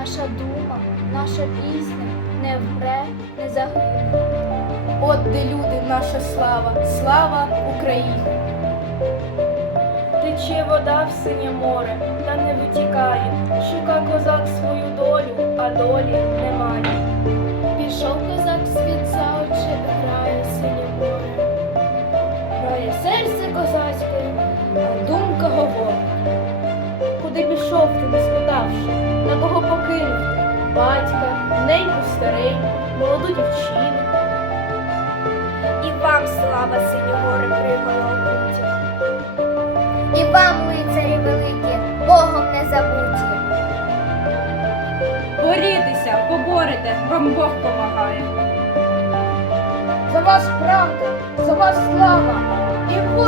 наша дума, наша пісня не вмре, не загине. От де люди, наша слава, слава Україні. Тече вода в синє море, та не витікає. Шука козак свою долю, а долі немає. Пішов козак світ за очі, грає синє море. Грає серце козацьке, а думка говорить. Куди пішов ти, Батька, неньку старий, молоду дівчину. І вам слава синьогори кривого пуття. І вам, лицарі великі, Богом не забуті. Борітеся, поборете, вам Бог помагає. За вас правда, за вас слава і